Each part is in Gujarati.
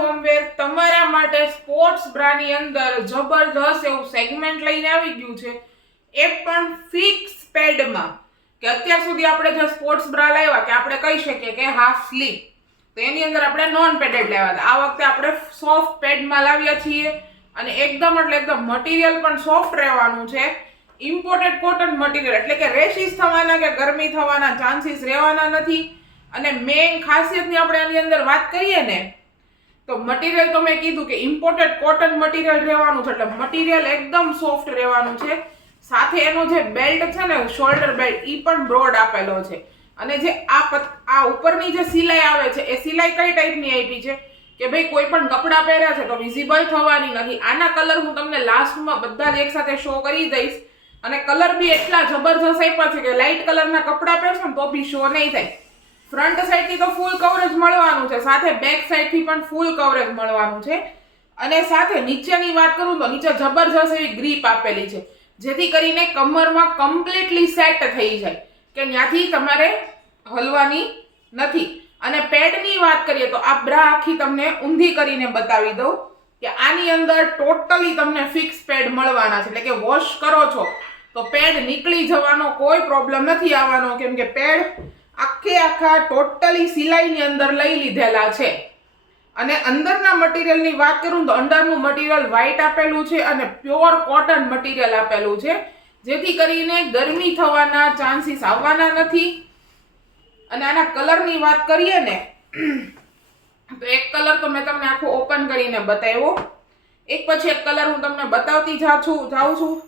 ફોર્મવેર તમારા માટે સ્પોર્ટ્સ બ્રાની અંદર જબરદસ્ત એવું સેગમેન્ટ લઈને આવી ગયું છે, એ પણ ફિક્સ પેડમાં. કે અત્યાર સુધી આપણે જે સ્પોર્ટ્સ બ્રા લાવ્યા કે આપણે કહી શકીએ કે હાફ સ્લીવ, તો એની અંદર આપણે નોન પેડેડ લેવા હતા. આ વખતે આપણે સોફ્ટ પેડમાં લાવ્યા છીએ અને એકદમ એટલે એકદમ મટીરિયલ પણ સોફ્ટ રહેવાનું છે. ઇમ્પોર્ટેડ કોટન મટીરિયલ એટલે કે રેશિસ થવાના કે ગરમી થવાના ચાન્સીસ રહેવાના નથી. અને મેઇન ખાસિયતની આપણે આની અંદર વાત કરીએ ને તો મટીરિયલ તો મેં કીધું કે ઇમ્પોર્ટેડ કોટન મટીરિયલ રહેવાનું છે, એટલે મટીરિયલ એકદમ સોફ્ટ રહેવાનું છે. સાથે એનો જે બેલ્ટ છે ને શોલ્ડર બેલ્ટ એ પણ બ્રોડ આપેલો છે. અને જે આ ઉપરની જે સિલાઈ આવે છે એ સિલાઈ કઈ ટાઈપની આપી છે કે ભાઈ કોઈ પણ કપડાં પહેર્યા છે તો વિઝિબલ થવાની નથી. આના કલર હું તમને લાસ્ટમાં બધા જ એકસાથે શો કરી દઈશ. અને કલર બી એટલા જબરજસ્ત આપ્યા છે કે લાઇટ કલરના કપડાં પહેરશો ને તો બી શો નહીં થાય. ફ્રન્ટ સાઈડથી તો ફૂલ કવરેજ મળવાનું છે, સાથે બેક સાઈડથી પણ ફૂલ કવરેજ મળવાનું છે. અને સાથે નીચેની વાત કરું તો નીચે જબરજસ્ત એવી ગ્રીપ આપેલી છે, જેથી કરીને કમરમાં કમ્પ્લીટલી સેટ થઈ જાય કે ત્યાંથી તમારે હલવાની નથી. અને પેડની વાત કરીએ તો આ બ્રા આખી તમને ઊંધી કરીને બતાવી દઉં કે આની અંદર ટોટલી તમને ફિક્સ પેડ મળવાના છે, એટલે કે વોશ કરો છો તો પેડ નીકળી જવાનો કોઈ પ્રોબ્લેમ નથી આવવાનો, કેમ કે પેડ આખા ટોટલી સિલાઈની અંદર લઈ લીધેલા છે. અને અંદરના મટીરિયલની વાત કરું તો અંદરનું મટીરિયલ વ્હાઈટ આપેલું છે અને પ્યોર કોટન મટીરિયલ આપેલું છે, જેથી કરીને ગરમી થવાના ચાન્સીસ આવવાના નથી. અને આના કલરની વાત કરીએ ને તો એક કલર તો મેં તમને આખો ઓપન કરીને બતાવ્યો, એક પછી એક કલર હું તમને બતાવતી જાઉં છું.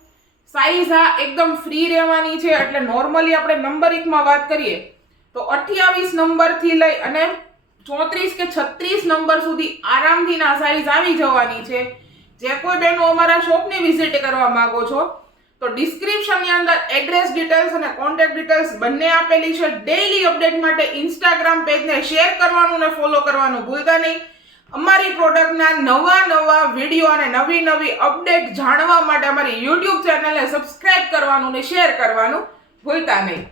સાઈઝ આ એકદમ ફ્રી રહેવાની છે, એટલે નોર્મલી આપણે નંબરિંગમાં વાત કરીએ તો 28 નંબરથી લઈ અને 34 કે 36 નંબર સુધી આરામથી ના સાઈઝ આવી જવાની છે. જે કોઈ બહેનો અમારા શોપની વિઝિટ કરવા માંગો છો તો ડિસ્ક્રિપ્શનની અંદર એડ્રેસ ડિટેલ્સ અને કોન્ટેક્ટ ડિટેલ્સ બંને આપેલી છે. ડેઈલી અપડેટ માટે ઇન્સ્ટાગ્રામ પેજને શેર કરવાનું અને ફોલો કરવાનું ભૂલતા નહીં. અમારી પ્રોડક્ટના નવા વિડીયો અને નવી અપડેટ જાણવા માટે અમારી યુટ્યુબ ચેનલને સબસ્ક્રાઇબ કરવાનું અને શેર કરવાનું ભૂલતા નહીં.